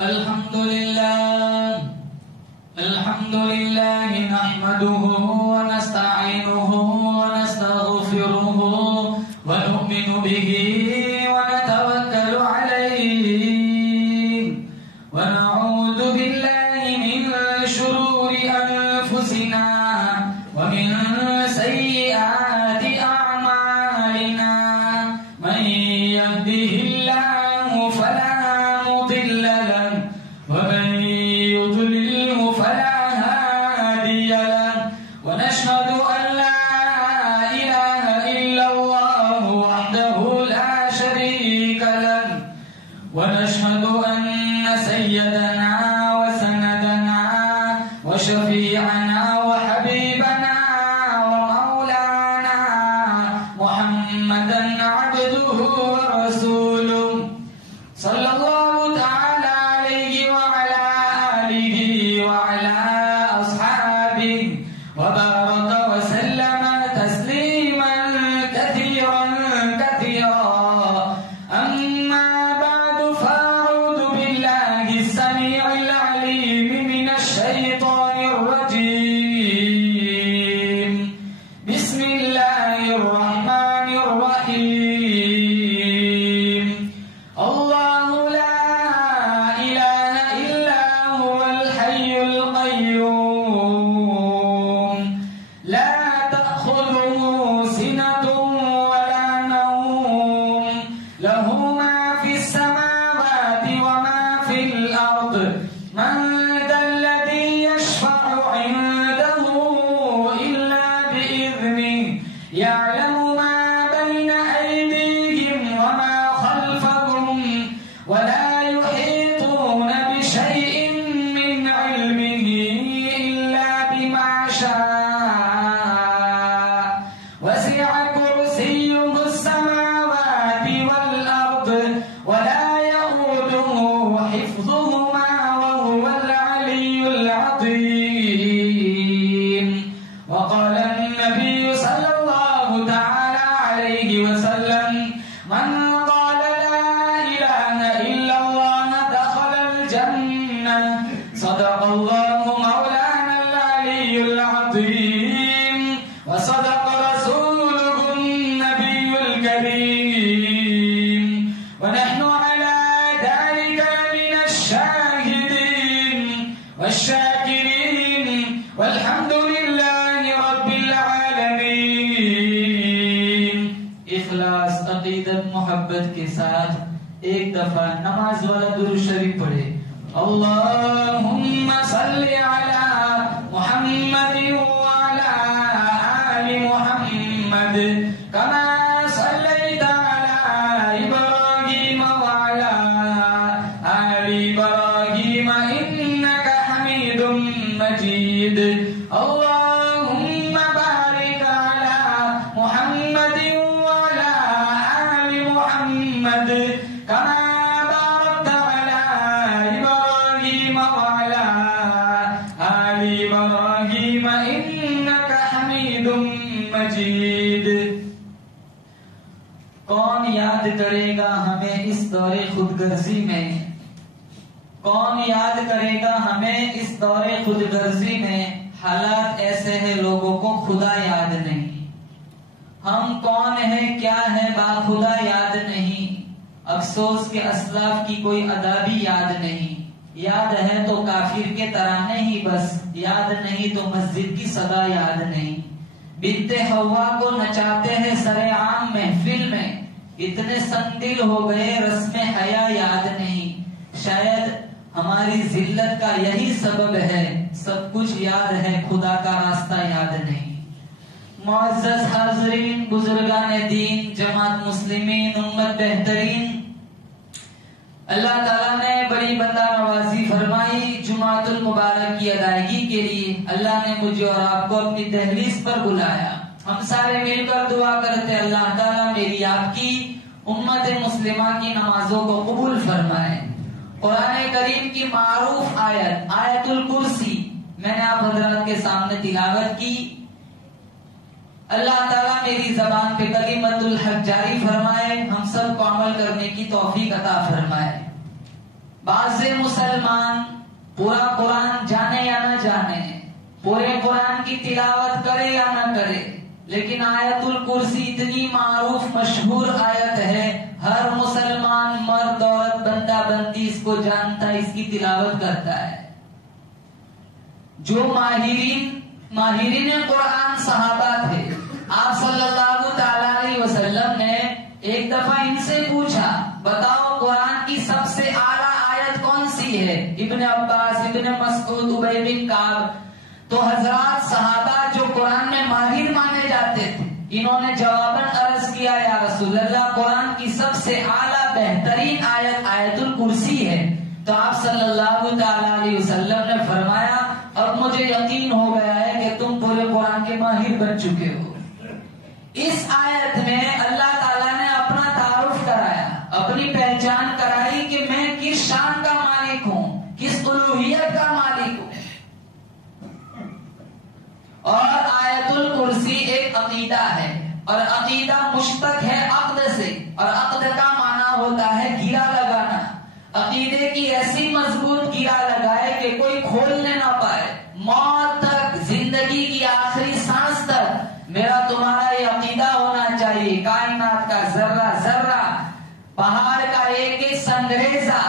الحمد لله نحمده ونستعينه ونستغفره ونؤمن به ونتوكل عليه ونعوذ بالله من شرور أنفسنا ومن سيئات أعمالنا من يهده الله فلا مضل له ومن يضلله فلا هادي له ونشهد أن لا إله إلا الله وحده لا شريك له ونشهد أن سيدنا وسندنا وشفيعنا وحبيبنا ومولانا محمدا عبده ورسوله صلى الله تعالى عليه وعلى آله وعلى أصحابه وبارك وسلم تسليما كثيرا أما بعد فأعوذ بالله السميع العليم من الشيطان الرجيم بسم الله الرحمن الرحيم الله لا إله إلا هو الحي القيوم لا تأخذه سنة ولا نوم له ما في السماوات وما في الأرض من ذا الذي يشفع عنده إلا بإذنه يعلم ما بين أيديهم وما خلفهم ولا يحيطون بشيء من علمه إلا بما شاء وسع كرسيه السماوات والأرض ولا يؤوده حفظهما وهو العلي العظيم وقال النبي صلى الله تعالى عليه وسلم من قال لا إله إلا الله دخل الجنة صدق الله مولانا العلي العظيم وصدق رسوله النبي الكريم ونحن على ذلك من الشاهدين والشاكرين والحمد لله رب العالمين. اخلاص عقیدت محبت کے ساتھ ایک دفعہ نماز والا درود شریف پڑھے. اللهم صل على محمد وعلى آل محمد كما صليت على إبراهيم وعلى آل إبراهيم إنك حميد مجيد. اللهم بارك على محمد وعلى آل محمد كما باركت على إبراهيم وعلى آل إبراهيم إنك حميد مجيد. کون یاد کرے گا ہمیں اس دور خود غرضی میں؟ کون یاد کرے گا ہمیں اس دور خود غرضی میں؟ حالات ایسے ہیں لوگوں کو خدا یاد نہیں. ہم کون ہیں کیا ہے باخدا یاد نہیں. افسوس کے اسلاف کی کوئی ادا بھی یاد نہیں. یاد ہے تو کافر کے ترانے ہی بس، یاد نہیں تو مسجد کی صدا یاد نہیں. بنت حوا کو نچاتے ہیں سرے عام محفل میں، اتنے سنگ دل ہو گئے رسم حیا یاد نہیں. شاید ہماری ذلت کا یہی سبب ہے، سب کچھ یاد ہے خدا کا راستہ یاد نہیں. معزز حاضرین، بزرگان دین، جماعت مسلمین، امت بہترین، اللہ تعالیٰ نے بڑی بندہ نوازی فرمائی جمعۃ المبارک کی ادائیگی کے لیے. اللہ نے مجھے اور آپ کو اپنی دہلیز پر بلایا. ہم سارے مل کر دعا کرتے اللہ تعالیٰ میری آپ کی امت مسلمہ کی نمازوں کو قبول فرمائے. قرآن کریم کی معروف آیت آیت الکرسی میں نے آپ حضرات کے سامنے تلاوت کی. اللہ تعالیٰ میری زبان پہ کلمت الحق جاری فرمائے، ہم سب کو عمل کرنے کی توفیق عطا فرمائے. بعض مسلمان پورا قرآن جانے یا نہ جانے، پورے قرآن کی تلاوت کرے یا نہ کرے، لیکن آیت الکرسی اتنی معروف مشہور آیت ہے، ہر مسلمان مرد عورت بندہ بندی اس کو جانتا ہے، اس کی تلاوت کرتا ہے۔ جو ماہرین قرآن صحابہ تھے، آپ صلی اللہ تعالی علیہ وسلم نے ایک دفعہ ان سے پوچھا بتاؤ قرآن کی سب سے اعلیٰ آیت کون سی ہے؟ ابن عباس، ابن مسعود، ابی بن کعب، تو حضرات صحابہ جو قرآن میں ماہر مانے جاتے تھے، انہوں نے جواباً عرض کیا یا رسول اللہ قرآن کی سب سے اعلیٰ بہترین آیت آیت الکرسی ہے۔ تو آپ صلی اللہ تعالی علیہ وسلم نے فرمایا اب مجھے یقین ہو گیا ہے کہ تم پورے قرآن کے ماہر بن چکے ہو۔ اس آیت میں اللہ تعالیٰ نے اپنا تعارف کرایا، اپنی پہچان کرائی کہ میں کس شان کا مالک ہوں، کس الوہیت کا مالک ہوں۔ اور آیت الکرسی ایک عقیدہ ہے، اور عقیدہ مشتق ہے عقد سے، اور عقد کا معنی ہوتا ہے گرا لگانا۔ عقیدے کی ایسی مضبوط گرا لگائے کہ کوئی کھولنے نہ پائے، موت تک، زندگی کی آخری سانس تک میرا تمہارا یہ عقیدہ ہونا چاہیے۔ کائنات کا ذرہ ذرہ، پہاڑ کا ایک ایک سنگریزہ،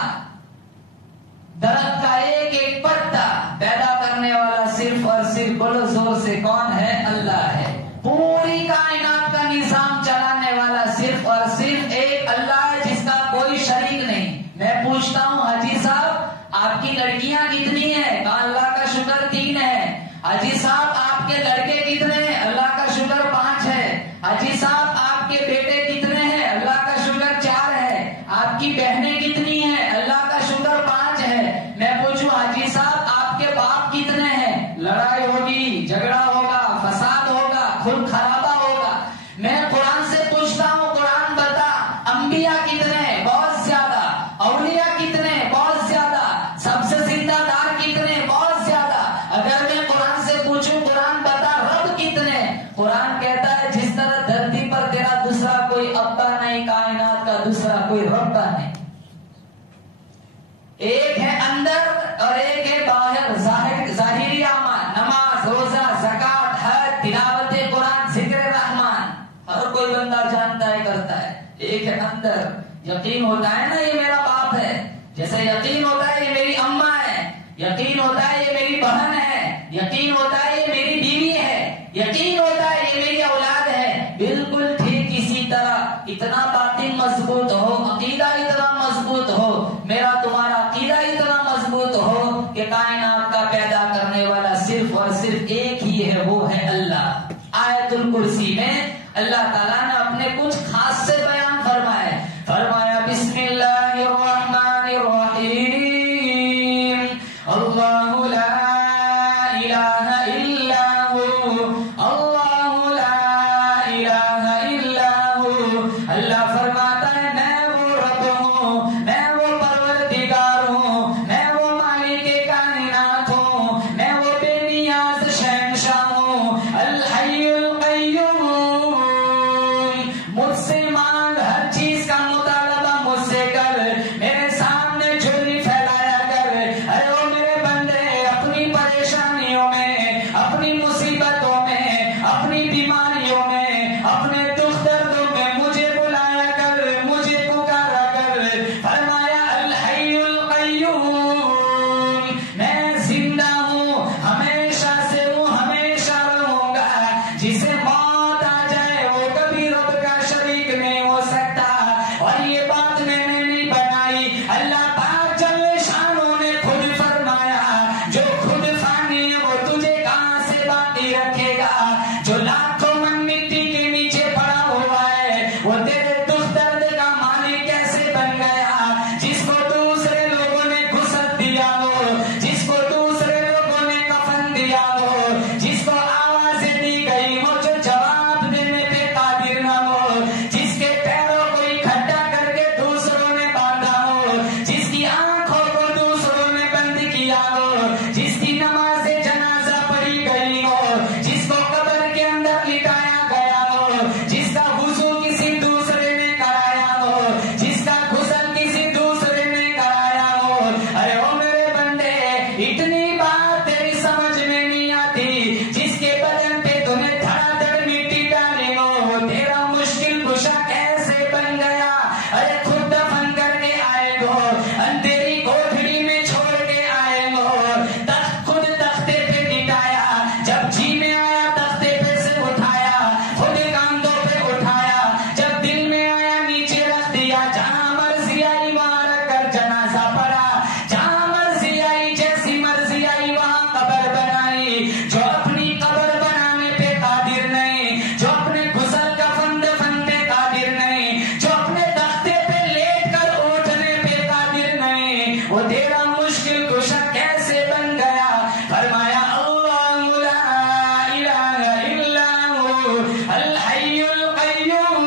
درخت کا ایک ایک پتا پیدا کرنے والا صرف اور صرف بولو زور سے کون ہے؟ اللہ ہے۔ پوری کائنات کا نظام چلانے والا صرف اور صرف ایک اللہ ہے، جس کا کوئی شریک نہیں۔ میں پوچھتا ہوں حاجی صاحب آپ کی لڑکیاں کتنی ہیں؟ اللہ کا شکر 3 ہے۔ حاجی صاحب آپ کے لڑکے کتنے ہیں؟ اللہ کا شکر 5 ہے۔ حاجی صاحب آپ کے بیٹے کتنے ہیں؟ اللہ کا شکر 4 ہے۔ آپ کی بہنیں کتنی ہیں؟ اللہ کا شکر 5 ہے۔ میں پوچھوں حاجی صاحب آپ کے باپ کتنے ہیں؟ لڑائی ہوگی، جھگڑا ہوگا، فساد ہوگا، خون خرابہ ہوگا۔ میں قرآن سے پوچھتا ہوں قرآن بتا انبیاء کتنے؟ بہت زیادہ۔ اولیاء کتنے؟ بہت زیادہ۔ سب سے زندہ دار کتنے؟ بہت زیادہ۔ اگر میں قرآن سے پوچھوں قرآن بتا رب کتنے؟ قرآن کہتا ہے جس طرح دھرتی پر تیرا دوسرا کوئی ابا نہیں، کائنات کا دوسرا کوئی ربا نہیں۔ ایک ہے اندر اور ایک ہے باہر، ظاہری اعمال، نماز، روزہ، زکات، حج، تلاوت قرآن، ذکر رحمان، ہر کوئی بندہ جانتا ہے، کرتا ہے۔ ایک ہے اندر، یقین ہوتا ہے نا یہ میرا باپ ہے، جیسے یقین ہوتا ہے یہ میری اماں ہے، یقین ہوتا ہے یہ میری بہن ہے، یقین ہوتا ہے یہ میری بیوی ہے، یقین ہوتا ہے یہ میری اولاد ہے۔ بالکل ٹھیک اسی طرح اتنا باطن مضبوط ہو، عقیدہ اتنا مضبوط ہو، میرا تمہارا عقیدہ اتنا مضبوط ہو کہ کائنات کا پیدا کرنے والا صرف اور صرف ایک ہی ہے، وہ ہے اللہ۔ آیت الکرسی میں اللہ تعالیٰ نے اپنے کچھ خاص سے بیان فرمایا بسم اللہ الرحمن الرحیم، اللہ لا الہ الا ہو، اللہ لا الہ الا ہو۔ اللہ فرماتا ہے میں وہ رب ہوں، میں وہ پروردگار ہوں، میں وہ مالک کائنات ہوں، میں وہ بے نیاز شہنشاہ ہوں، الحی القیوم ارے خود دفن کر کے آئے گو، اندھیری کوٹھڑی میں چھوڑ کے آئے گو، خود تختے پہ لٹایا، جب جی میں آیا تختے پہ سے اٹھایا، خود کاندھوں پہ اٹھایا، جب دل میں آیا نیچے رکھ دیا، جہاں مرضی آئی وہاں رکھ کر جنازہ پڑا، جہاں مرضی آئی جیسی مرضی آئی وہاں قبر بنائی، جو اپنی قبر بنانے پہ قادر نہیں، جو اپنے غسل کفن دفن پہ قادر نہیں، جو اپنے تختے پہ لیٹ کر اٹھنے پہ قادر نہیں، وہ تیرا مشکل کشا کیسے بن گیا؟ فرمایا اللہ لا الہ الا ہو الحی القیوم،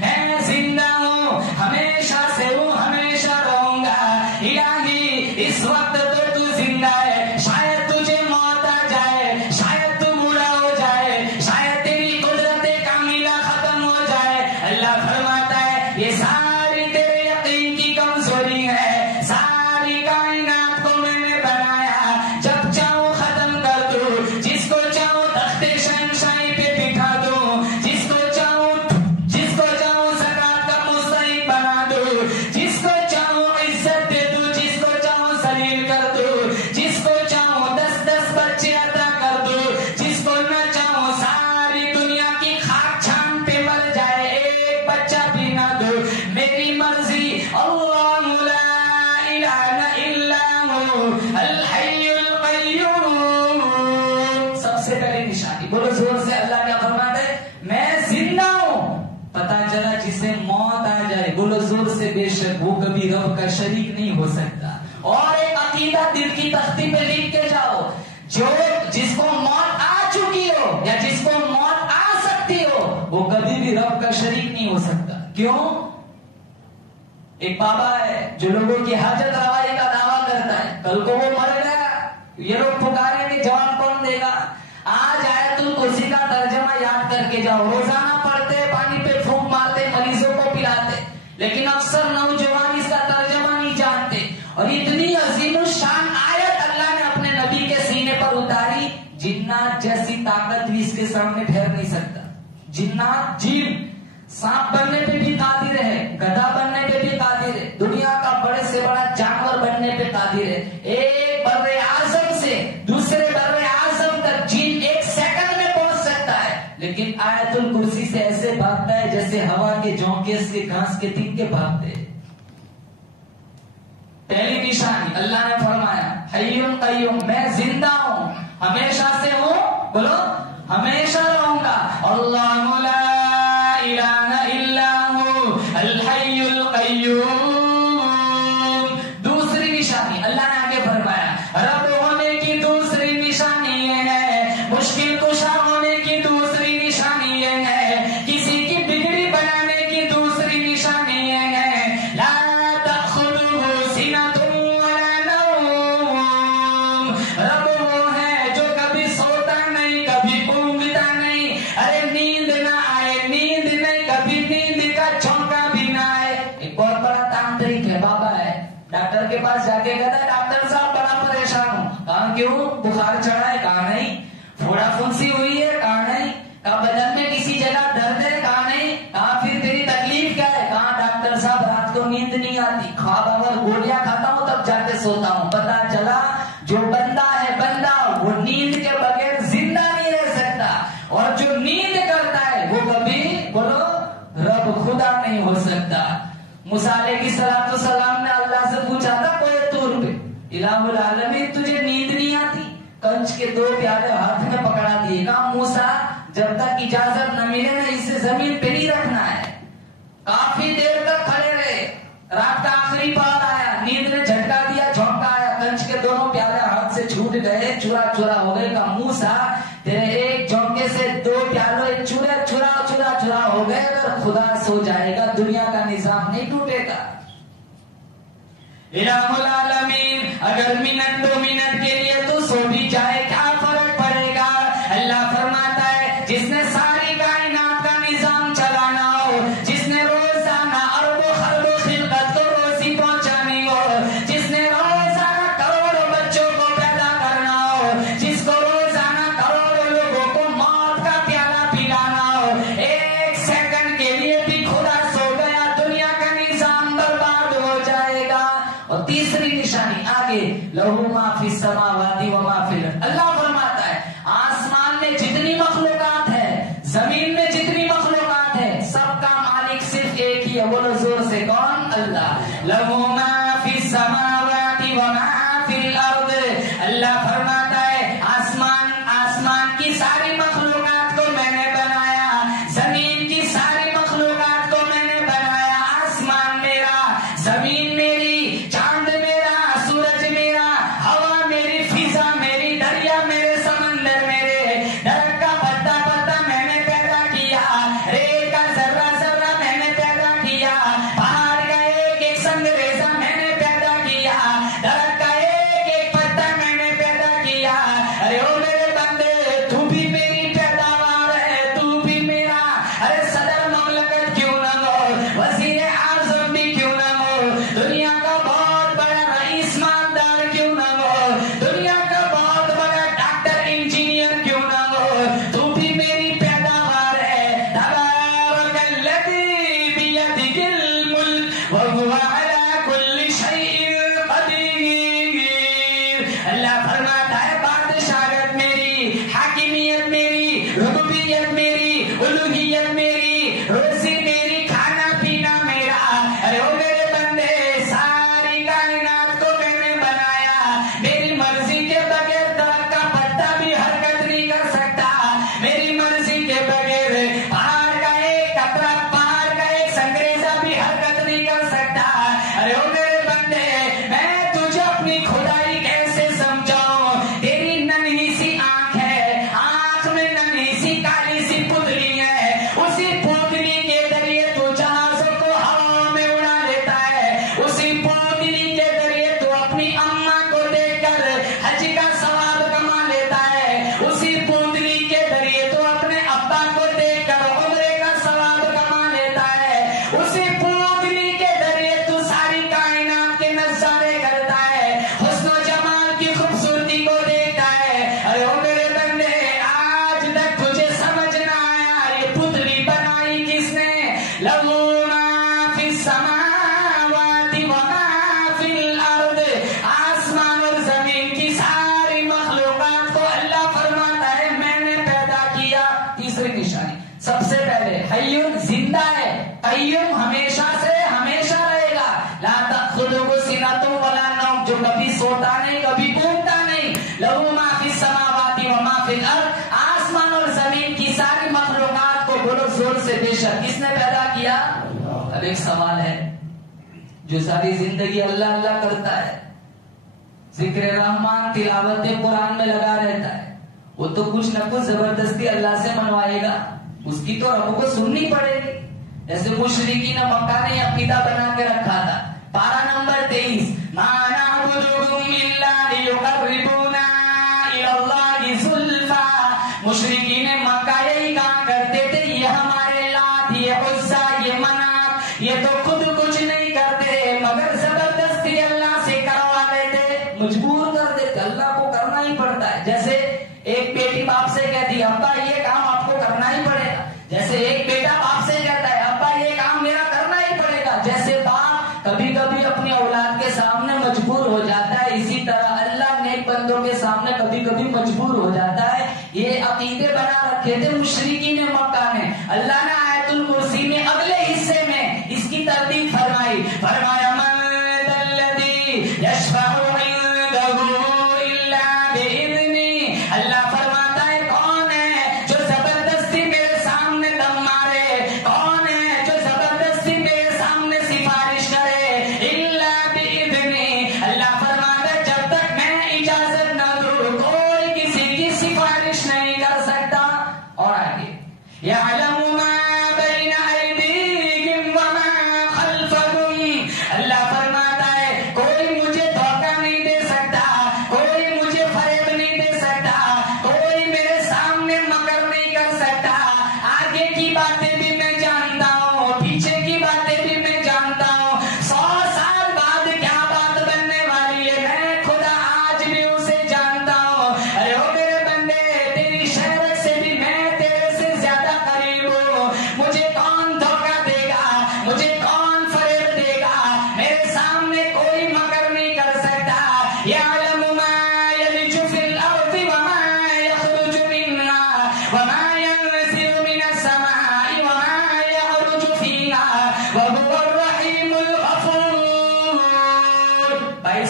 میں زندہ ہوں، ہمیشہ سے ہوں، ہمیشہ رہوں گا۔ الہی اس وقت تو تو زندہ ہے، شاید تجھے موت آ جائے، شاید تو بوڑھا ہو جائے، شاید تیری قدرت کاملہ ختم ہو جائے۔ اللہ فرماتا ہے یہ ساری تیرے یقین کی کمزوری ہے، ساری کائنات کو میں نے بنایا، جب چاہوں ختم کر دوں، جس کو چاہوں تختے شہنشاہی پہ بٹھا دوں، جس کو چاہوں زکات کا مستحق بنا دوں، جس کو چاہوں عزت دے دوں، جس کو چاہوں ذلیل کر دوں، جس کو چاہوں 10 بچے عطا کر دوں، جس کو نہ چاہوں ساری دنیا کی خاک چھان پہ مر جائے، ایک بچہ بھی نہ دوں، میری مرضی۔ اللہ لا الہ الا ہو الحی القیوم، سب سے پہلے نشانی بولو زور سے، اللہ کیا فرماتا ہے؟ میں زندہ ہوں۔ پتا چلا جسے موت آ جائے، بولو زور سے، بے شک وہ کبھی رب کا شریک نہیں ہو سکتا۔ اور ایک عقیدہ دل کی تختی پہ لکھ کے جاؤ، جس کو موت آ چکی ہو یا جس کو موت آ سکتی ہو، وہ کبھی بھی رب کا شریک نہیں ہو سکتا۔ کیوں؟ ایک بابا ہے جو لوگوں کی حاجت روائی کا دعویٰ کرتا ہے، کل کو وہ مر گیا، یہ لوگ پکاریں گے جواب کون دے گا؟ آج آیت الکرسی کا ترجمہ یاد کر کے جاؤ، روزانہ پڑھتے، پانی پہ پھونک مارتے، مریضوں کو پلاتے، لیکن اکثر نوجوان اس کا ترجمہ نہیں جانتے، اور اتنی عظیم الشان آیت اللہ نے اپنے نبی کے سینے پر اتاری، جنات جیسی طاقت بھی اس کے سامنے ٹھہر نہیں سکتا۔ جنات، جن سانپ بننے پہ بھی قادر ہے، گدھا بننے پہ بھی قادر ہے، دنیا کا بڑے سے بڑا جانور بننے پہ قادر ہے، ایک بر اعظم سے دوسرے بر اعظم تک جن ایک سیکنڈ میں پہنچ سکتا ہے، لیکن آیت الکرسی سے ایسے بھاگتا ہے جیسے ہوا کے جھونکے سے گھاس کے تنکے بھاگتے ہیں۔ پہلی نشانی اللہ نے فرمایا حی قیوم، میں زندہ ہوں، ہمیشہ سے ہوں، بولو ہمیشہ رہوں گا۔ اللہ لا الہ الا ہو الحی القیوم۔ دوسری نشانی اللہ نے آگے فرمایا رب ہونے کی دوسری نشانی یہ ہے، مشکل کشا ہونے کی دوسری نشانی یہ ہے، کسی کی بگڑی بنانے کی دوسری نشانی یہ ہے، لا تأخذہ سنۃ ولا نوم، رب وہ ہے جو کبھی سوتا نہیں، کبھی اونگتا نہیں، ارے نیند نہ آئے، نیند نہیں، کبھی نیند کا جھونکا بھی نہ آئے۔ ایک بہت بڑا تانترک ہے، بابا ہے، ڈاکٹر کے پاس جا کے کہتا ہے ڈاکٹر صاحب بڑا پریشان ہوں، کہا کیوں؟ بخار چڑھا ہے؟ کہا نہیں۔ پھوڑا پھنسی ہوئی ہے؟ کہا نہیں۔ کہا بدن میں کسی جگہ درد ہے؟ کہا نہیں۔ کہا پھر تیری تکلیف کیا ہے؟ کہا ڈاکٹر صاحب رات کو نیند نہیں آتی، خواب اگر گولیاں کھاتا ہوں تب جا کے سوتا ہوں۔ پتا چلا جو بندہ ہے بندہ، وہ نیند کے بغیر زندہ نہیں رہ سکتا، اور جو نیند کرتا ہے وہ کبھی بولو رب خدا نہیں ہو سکتا۔ موسیٰ علیہ السلام نے اللہ سے پوچھا تھا کوئی طور پہ، الہ العالمین تجھے نیند نہیں آتی؟ کنچ کے 2 پیالے ہاتھ میں پکڑا دیے، کہا موسیٰ جب تک اجازت نہ ملے نا اسے زمین پہ نہیں رکھنا ہے۔ کافی دیر تک کھڑے رہے، رات کا آخری پہر آیا، نیند نے جھٹکا دیا، جھونکا آیا، کنچ کے 2 پیالے ہاتھ سے چھوٹ گئے، چورا چورا ہو گئے۔ کہا موسیٰ تیرے ایک جھونکے سے 2 پیالوں چورا ہو گئے، اگر خدا سو جائے گا دنیا کا نظام نہیں ٹوٹے گا۔ الہ العالمین اگر منٹ 2 منٹ کے لیے تو سو بھی جائے کیا فرق پڑے گا؟ اللہ فرماتا ہے جس نے ساری کائنات کا نظام چلانا ہو، جس نے روزانہ ارب و خرب و خلقت کو روزی پہنچانی ہو، جس نے روزانہ کروڑوں بچوں کو پیدا کرنا ہو، جس کو روزانہ کروڑوں لوگوں کو موت کا پیالہ پلانا ہو، ایک سیکنڈ کے لیے بھی خدا سو گیا آگے لہو ما فی السماوات و ما فی الارض. اللہ فرماتا ہے آسمان میں جتنی مخلوقات ہے، زمین میں جتنی مخلوقات ہے، سب کا مالک صرف ایک ہی ہے. بولو زور سے، کون؟ اللہ. لہو ما فی السماوات و ما فی الارض. اللہ فرماتا ہے آسمان کی ساری مخلوقات کو میں نے بنایا، زمین کی ساری مخلوقات کو میں نے بنایا. آسمان میرا، زمین میری، چاند میرا، سورج میرا، ہوا میری، فضا میری، دریا میرے، سمندر میرے، درخت کا پتا پتا میں نے پیدا کیا، ریت کا ذرہ ذرہ میں نے پیدا کیا، پہاڑ کا ایک ایک سنگریزہ میں نے پیدا کیا، درخت کا ایک ایک پتا میں نے پیدا کیا. ارے او میرے بندے، تو بھی میری پیداوار ہے، تو بھی میرا. ارے صدر مملکت کیوں نہ ہو، وزیر اعظم بھی کیوں نہ ہو، دنیا کا بہت بڑا رئیس مالدار کیوں نہ ہو، دنیا کا بہت بڑا ڈاکٹر انجینئر کیوں نہ ہو، تو بھی میری پیداوار ہے. تبارک الذی بیدہ الملک وہو علی کل شیء قدیر. اللہ فرماتا ہے بادشاہت میری، حاکمیت میری، ربوبیت میری، الوہیت میری، روزی میری، کھانا پینا میرا. ارے او میرے بندے، ساری کائنات کو میں نے بنایا، میری مرضی کے بغیر درخت کا پتا بھی حرکت نہیں کر سکتا، میری مرضی کے بغیر پہاڑ کا ایک قطرہ، پہاڑ کا ایک سنگریزہ بھی حرکت نہیں کر سکتا. ارے او میرے بندے، میں تجھے اپنی خدائی کیسے سمجھاؤں؟ تیری ننھی سی آنکھ ہے، آنکھ میں ننھی سی کالی سی پتلی ہے، اسی پتلی کے ذریعے تو جہازوں کو ہوا میں اڑا لیتا ہے، اسی پتلی کے ذریعے تو اپنی اماں کو دیکھ کر حج کا ثواب کما لیتا ہے، اسی پتلی کے ذریعے تو اپنے ابا کو دیکھ کر عمرے کا ثواب کما لیتا ہے، اسی پتلی کے ذریعے تو ساری کائنات کے نظارے کرتا ہے، حسن و جمال کی خوبصورتی کو دیکھتا ہے. ارے او میرے بندے، آج تک تجھے سمجھ نہ آیا یہ پتلی بنائی کس نے؟ لہو ما فی السماوات و ما فی الارض. آسمان اور زمین کی ساری مخلوقات کو اللہ فرماتا ہے میں نے پیدا کیا. تیسری نشانی، سب سے پہلے حیٌ، زندہ ہے، قیوم ہمیشہ سے ہمیشہ رہے گا. لا تأخذہ سنۃ ولا نوم، جو کبھی سوتا نہیں، کبھی اونگتا نہیں. لہو ما فی السماوات و ما فی الارض. آسمان اور زمین کی ساری مخلوقات کو بولو زور سے بے شک کس نے پیدا کیا؟ اب ایک سوال ہے، جو ساری زندگی اللہ اللہ کرتا ہے، ذکر رحمان، تلاوت قرآن میں لگا رہتا ہے، وہ تو کچھ نہ کچھ زبردستی اللہ سے منوائے گا، اس کی تو رب کو سننی پڑے گی. جیسے مشرکین مکہ نے عقیدہ بنا کے رکھا تھا. پارہ نمبر 23، ما نعبدهم الا لیقربونا الی اللہ زلفی. مشرکین مکہ یہی کہا کرتے تھے یہ ہمارے لات، یہ عزا، یہ منات، یہ تو خود کچھ نہیں کرتے مگر زبردستی اللہ سے کروا لیتے، مجبور کر دیتے. اللہ کو کرنا ہی پڑتا ہے. جیسے ایک بیٹی باپ سے کہتی ہے ابا یہ کام آپ کو کرنا ہی پڑے گا، جیسے ایک بیٹا باپ سے کہتا ہے ابا یہ کام میرا کرنا ہی پڑے گا. جیسے باپ کبھی کبھی اپنی اولاد کے سامنے مجبور ہو جاتا ہے، اسی طرح اللہ نیک بندوں کے سامنے کبھی کبھی مجبور ہو جاتا ہے. یہ عقیدے بنا رکھے تھے مشرکین مکہ نے. اللہ نے آیت الکرسی میں اگلے حصے میں اس کی ترتیب فرمائی، فرمایا من ذا الذی یشفع عنده الا باذنہ. اللہ فرماتا ہے کون ہے جو زبردستی میرے سامنے دم مارے، کون ہے جو زبردستی میرے سامنے سفارش کرے، الا باذنہ. اللہ فرماتا ہے جب تک میں اجازت نہ دوں کوئی کسی کی سفارش نہیں کر سکتا. اور آگے یعلم ما بین ایدیہم وما خلفہم.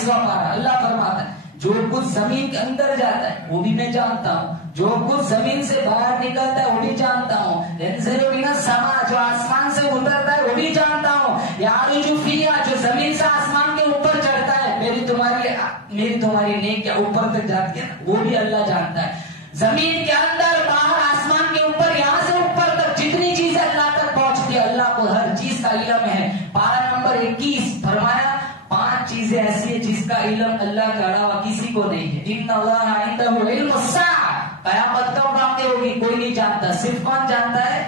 22واں پارہ اللہ فرماتا ہے جو کچھ زمین کے اندر جاتا ہے وہ بھی میں جانتا ہوں، جو کچھ زمین سے باہر نکلتا ہے وہ بھی جانتا ہوں، ينزل من السماء جو آسمان سے اترتا ہے وہ بھی جانتا ہوں، يعرج فيها جو زمین سے آسمان کے اوپر چڑھتا ہے، میری تمہاری نیکیاں اوپر تک جاتی ہے وہ بھی اللہ جانتا ہے، زمین کے اندر باہر آسمان کے اوپر یہاں سے اوپر تک جتنی چیزیں اللہ تک پہنچتی ہے اللہ کو ہر چیز کا علم ہے۔ پارہ نمبر 21 فرمایا 5 چیزیں ایسی ہیں جس کا علم اللہ کے علاوہ کسی کو نہیں ہے۔ ان اللہ عنده علم الساعہ، قیامت کب واقع ہوگی کوئی نہیں جانتا، صرف کون جانتا ہے؟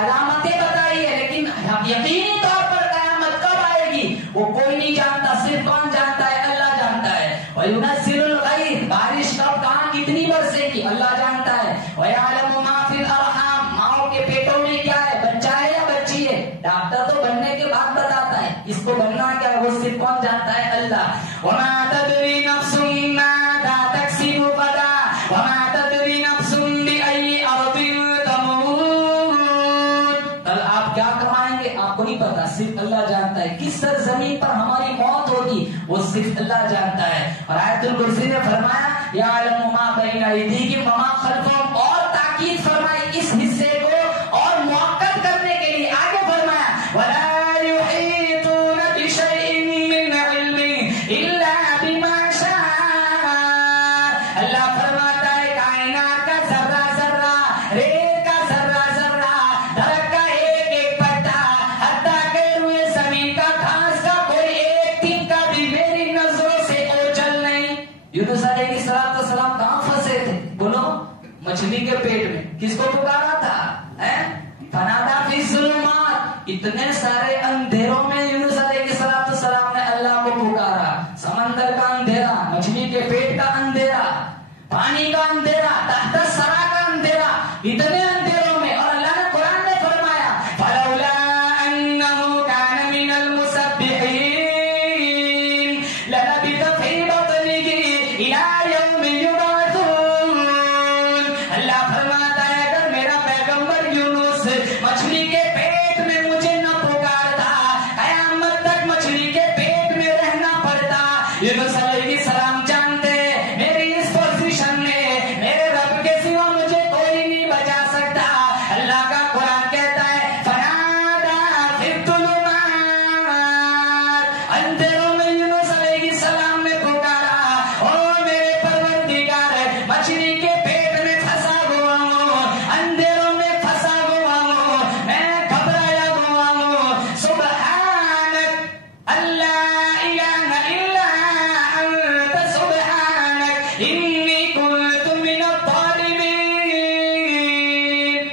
علامتیں بتائی ہے لیکن یقینی طور پر قیامت کب آئے گی وہ کوئی نہیں جانتا، صرف کون جانتا ہے؟ اللہ جانتا ہے۔ وَيُنَزِّلُ الْغَيْثَ بارش کب کہاں کتنی برسے گی اللہ جانتا ہے۔ وَيَعْلَمُ مَا فِي الْأَرْحَامِ ماؤں کے پیٹوں میں کیا ہے، بچہ ہے یا بچی ہے، ڈاکٹر تو بننے کے بعد بتاتا ہے، اس کو بننا کیا ہے وہ صرف کون جانتا ہے؟ اللہ۔ وَمَا تَدْرِي نَفْسٌ مَاذَا تَكْسِبُ غَدًا وَمَا تَدْرِي نَفْسٌ بِأَيِّ أَرْضٍ تَمُوتُ، کل آپ کیا کمائیں گے آپ کو نہیں پتا، صرف اللہ جانتا ہے۔ کس سرزمین پر ہماری موت ہوگی وہ صرف اللہ جانتا ہے۔ اور آیت الکرسی نے فرمایا یعلم ما بین ایدیہم وما خلفہم، اور تاکید فرمائی اس حصے کو اور موقت کرنے کے لیے آگے فرمایا ولا یحیطون بشیء من علمہ الا بما شاء، اللہ فرماتا ہے کائنات کا ذرہ ذرہ، ریت کا ذرہ ذرہ، درخت کا ایک ایک پتا، حتیٰ کہ روئے زمین کا گھاس کا کوئی ایک تنکا بھی میری نظروں سے اوجھل نہیں۔ یونس علیہ السلام کہاں پھنسے تھے؟ بولو مچھلی کے پیٹ میں، کس کو پکارا تھا؟ فنادا فی الظلمات، اتنے سارے اندھیروں میں یونس علیہ السلام نے اللہ کو پکارا، سمندر کا اندھیرا، مچھلی کے پیٹ کا اندھیرا، پانی کا اندھیرا، تحت الثری کا اندھیرا، اتنے اندھیروں میں، اور اللہ نے قرآن میں فرمایا فلولا انہ کان من المسبحین للبث فی بطنہ الی یوم یبعثون، اللہ فرماتا ہے اگر میرا پیغمبر یونس مچھلی کے پیٹ میں مجھے نہ پکارتا قیامت تک مچھلی کے پیٹ میں رہنا پڑتا۔ یونس علیہ السلام جانتے میری اس پوزیشن میں میرے رب کے سوا مجھے کوئی نہیں بچا سکتا۔ اللہ کا قرآن کہتا ہے فنادا فی الظلمات، اندھیروں میں یونس علیہ السلام نے پکارا او میرے پروردگار، مچھلی کے پیٹ میں پھنسا ہوا ہوں، اندھیروں میں پھنسا ہوا ہوں، میں گھبرایا ہوا ہوں، سبحانک اللہ الہ الا انت سبحانک انی کنت من الظالمین۔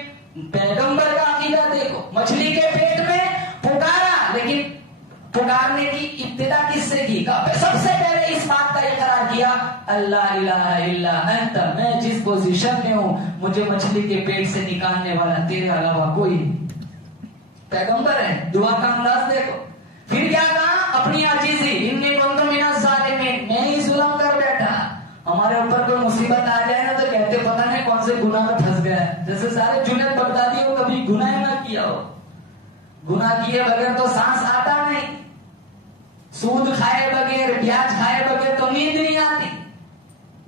پیغمبر کا عقیدہ دیکھو، مچھلی کے پیٹ میں پکارا، لیکن پکارنے کی ابتدا کس سے کی؟ سب سے پہلے اس بات کا اقرار کیا اللہ الہ الا انت، میں جس پوزیشن میں ہوں مجھے مچھلی کے پیٹ سے نکالنے والا تیرے علاوہ کوئی نہیں۔ پیغمبر ہے، دعا کا انداز دیکھو۔ پھر کیا کہا؟ اپنی عاجزی، انی کنت من الظالمین، میں ہی ظلم کر بیٹھا۔ ہمارے اوپر کوئی مصیبت آ جائے نا تو کہتے پتہ نہیں کون سے گناہ میں پھنس گیا ہے، جیسے سارے جنید بغدادی ہو کبھی گناہ نہ کیا ہو، گناہ کیے بغیر تو سانس آتا نہیں، سود کھائے بغیر، پیاز کھائے بغیر تو نیند نہیں آتی،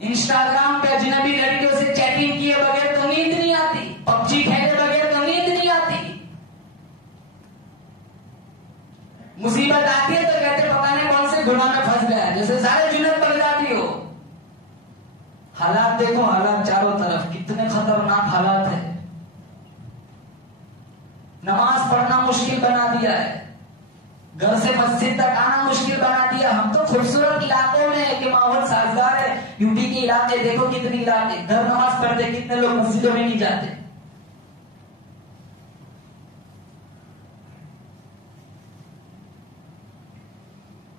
انسٹاگرام پہ اجنبی لڑکیوں سے چیٹنگ کیے بغیر تو نیند نہیں آتی، پب جی کھیلے بغیر تو نیند نہیں آتی، مصیبت آتی ہے تو کہتے پتہ نہیں کون سے گناہ میں پھنس گیا ہے، جیسے سارے جنید بغدادی ہو۔ حالات دیکھو، حالات چاروں طرف کتنے خطرناک حالات ہیں، نماز پڑھنا مشکل بنا دیا ہے، گھر سے مسجد تک آنا مشکل بنا دیا۔ ہم تو خوبصورت علاقوں میں کہ ماحول سازگار ہے، یو پی کے علاقے دیکھو کتنے علاقے، گھر نماز پڑھتے کتنے لوگ مسجدوں میں نہیں جاتے۔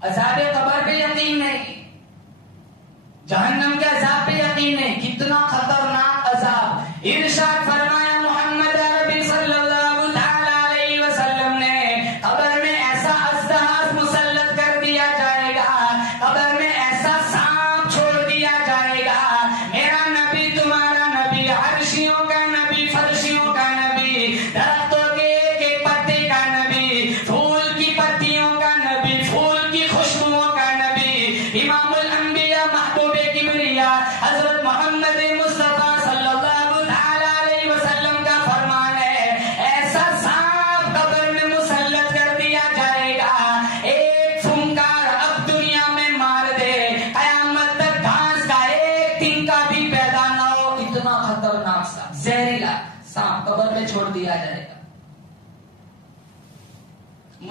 عذاب قبر پہ یقین نہیں، جہنم کے عذاب پہ یقین نہیں، کتنا خطرناک عذاب۔ ارشاد فرمایا محمد عربی صلی اللہ تعالی علیہ وسلم نے قبر میں ایسا ازدحام مسلط کر دیا جائے گا، قبر میں ایسا سانپ چھوڑ دیا جائے گا، میرا نبی تمہارا نبی، عرشیوں کا نبی، فرشیوں کا نبی، درختوں کے ایک ایک پتے کا نبی، پھول کی پتیوں کا نبی، پھول کی خوشبوؤں کا نبی، امام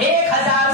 1000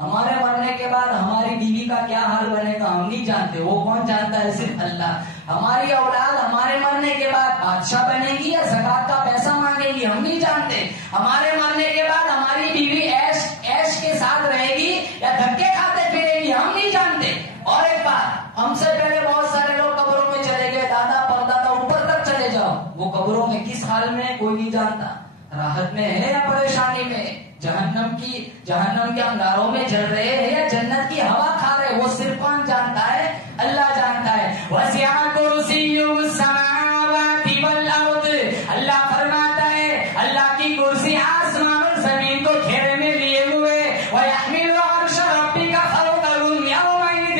ہمارے مرنے کے بعد ہماری بیوی کا کیا حال بنے گا ہم نہیں جانتے، وہ کون جانتا ہے؟ صرف اللہ۔ ہماری اولاد ہمارے مرنے کے بعد بادشاہ بنے گی یا زکات کا پیسہ مانگے گی ہم نہیں جانتے۔ ہمارے مرنے کے بعد ہماری بیوی ایش کے ساتھ رہے گی یا دھکے کھاتے پھرے گی ہم نہیں جانتے۔ اور ایک بات، ہم سے پہلے بہت سارے لوگ قبروں میں چلے گئے، دادا پردادا اوپر تک چلے جاؤ، وہ قبروں میں کس حال میں کوئی نہیں جانتا، راحت میں ہے یا پریشانی میں، جہنم کے انگاروں میں جل رہے ہیں یا جنت کی ہوا کھا رہے، وہ صرف کون جانتا ہے؟ اللہ جانتا ہے۔ وسع کرسیہ السماوات والارض، اللہ فرماتا ہے اللہ کی کرسی آسمان اور زمین کو گھیرے میں لیے ہوئے، وَيَحْمِلُ عَرْشَ رَبِّكَ فَوْقَهُمْ يَوْمَئِذٍ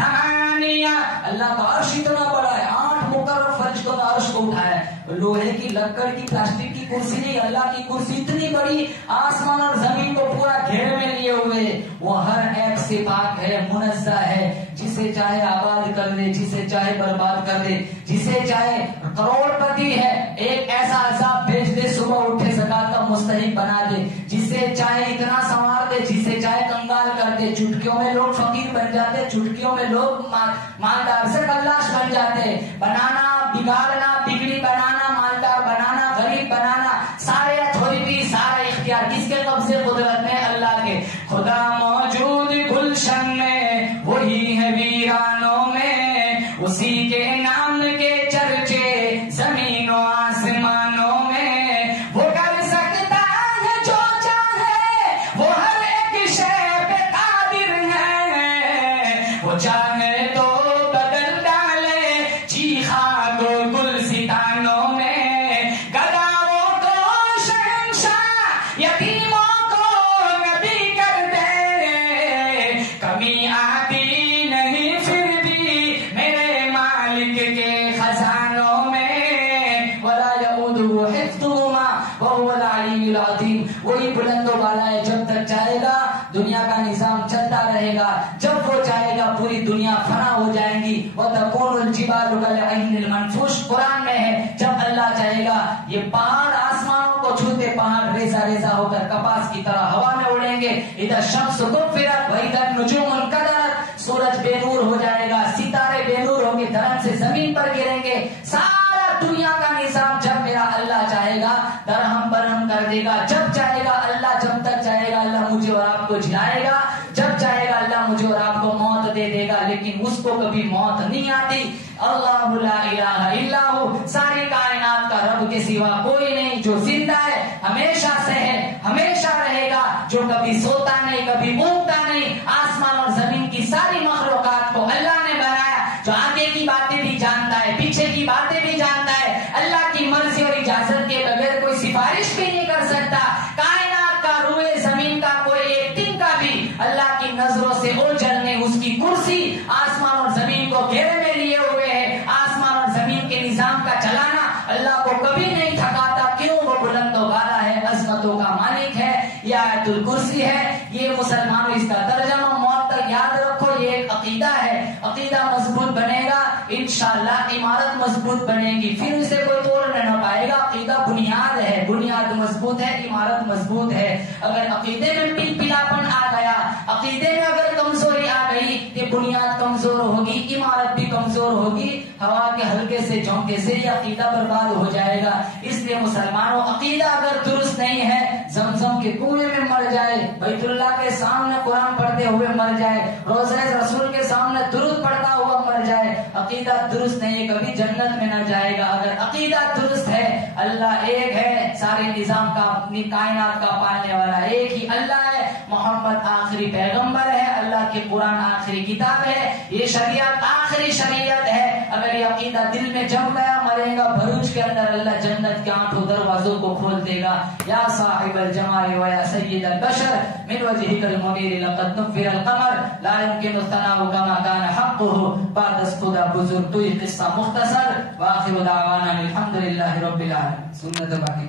ثَمَانِيَةٌ، اللہ کا عرش اتنا بڑا ہے، 8 مقرر فرشتوں نے عرش کو اٹھایا ہے، لوہے کی لکڑ کی پلاسٹک کی کرسی نہیں، اللہ کی کرسی اتنی بڑی، آسمان اور زمین کو پورا گھیرے میں لیے ہوئے، وہ ہر ایک سے پاک ہے، منزہ ہے، جسے چاہے آباد کر دے، جسے چاہے برباد کر دے، جسے چاہے کروڑ پتی ہے ایک ایسا عذاب بھیج دے صبح اٹھے زکات کا مستحق بنا دے، جسے چاہے اتنا سنوار دے، جسے چاہے کنگال کر دے، چٹکیوں میں لوگ فقیر بن جاتے، چٹکیوں میں لوگ مالدار سے کلاش بن جاتے، بنانا بگاڑنا، بگڑی بنانا، مالدار بنانا، غریب بنانا، سارے اتھارٹی، سارا اختیار کس کے قبضے؟ قدرت میں، اللہ کے۔ خدا موجود گلشن میں وہی ہے ویرانوں میں، اسی کے نام کے چرچے زمین و آسمانوں میں، وہ کر سکتا ہے جو چاہے، وہ ہر ایک شے پہ قادر ہے، وہ چاہے تو بدل ڈالے چیخا کو گلستانوں میں، گداؤں کو شہنشاہ، یتیموں کو نبی کر دے، کمی آتی نہیں پھر بھی میرے مالک کے خزانوں میں، ولا یعودہ حفظہما وہو العلی العظیم، وہی بلند و بالا ہے، جب تک چاہے گا دنیا کا نظام چلتا رہے گا، جب وہ چاہے گا پوری دنیا فنا ہو جائیں گی، وَتَكُونُ الْجِبَالُ كَالْعِهْنِ الْمَنْفُوشِ، قرآن میں ہے جب اللہ چاہے گا یہ پہاڑ آسمانوں کو چھوتے پہاڑ ریزہ ریزہ ہو کر کپاس کی طرح ہوا میں اڑیں گے، ادھر شمس کفرت وَإِذَا النُّجُومُ انْكَدَرَتْ، سورج بے نور ہو جائے گا، ستارے بے نور ہوں گے، دھرم سے زمین پر گریں گے، سارا دنیا کا نظام جب میرا اللہ چاہے گا درہم برہم کر دے گا، جب چاہے گا اللہ، جب تک چاہے گا اللہ مجھے اور آپ کو جلائے گا، جب چاہے گا اللہ مجھے اور آپ کو موت دے دے گا، لیکن اس کو کبھی موت نہیں آتی۔ اللہ لا الہ الا ہو، ساری کائنات کا رب کے سوا کوئی نہیں، جو زندہ ہے ہمیشہ سے ہے، ہمیشہ رہے گا، جو کبھی سوتا نہیں، کبھی اونگتا نہیں، آسمان اور زمین کی ساری مخلوقات کو اللہ نے بنایا، جو آگے کی باتیں بھی جانتا ہے، پیچھے کی باتیں بھی جانتا ہے، اللہ کی مرضی اور اجازت کے بغیر کوئی سفارش بھی نہیں کر سکتا، کائنات کا روئے زمین کا کوئی ایک دن کا بھی اللہ کی نظروں سے اوجھل نہیں، اس کی کرسی آسمان اور زمین کو گھیرے میں لیے ہوئے ہے، آسمان اور زمین کے نظام کا چلانا اللہ کو کبھی نہیں تھکاتا، کیوں؟ وہ بلند و بالا ہے، عظمتوں کا مالک ہے، یہ آیت الکرسی ہے، یہ مسلمانوں اس کا ترجمہ موت تک یاد رکھو، یہ ایک عقیدہ ہے، عقیدہ مضبوط بنے گا انشاءاللہ عمارت مضبوط بنے گی، پھر اسے کوئی توڑ نہ پائے گا، عقیدہ بنیاد ہے، بنیاد مضبوط ہے، عمارت مضبوط ہے، اگر عقیدے میں پلاپن آ گیا، عقیدے میں اگر کمزوری آ گئی، یہ بنیاد کمزور ہوگی، عمارت بھی کمزور ہوگی، ہوا کے ہلکے سے جھونکے سے یہ عقیدہ برباد ہو جائے گا۔ اس لیے مسلمانوں عقیدہ اگر درست نہیں ہے، زمزم کے کنویں میں مر جائے، بیت اللہ کے سامنے قرآن پڑھتے ہوئے مر جائے، روضہ رسول کے سامنے درود پڑھتا ہوا مر جائے، عقیدہ درست نہیں، کبھی جنت میں نہ جائے گا۔ اگر عقیدہ درست ہے، اللہ ایک ہے، سارے نظام کا، کائنات کا پالنے والا ایک ہی اللہ ہے، محمد آخری پیغمبر ہے، اللہ کے قرآن آخری کتاب ہے، یہ شریعت آخری شریعت ہے، اگر یہ عقیدہ دل میں جم گیا، مرے گا بھروچ کے اندر، اللہ جنت کے 8 دروازوں کو کھول دے گا۔ یا صاحب الجمال و یا سید البشر من وجهك المنیر لقد نفر القمر لا يمكن الثناء كما كان حقه بعد از خدا بزرگ، تو یہ قصہ مختصر، واخر دعوانا الحمد للہ رب العالمین۔ سنت باقی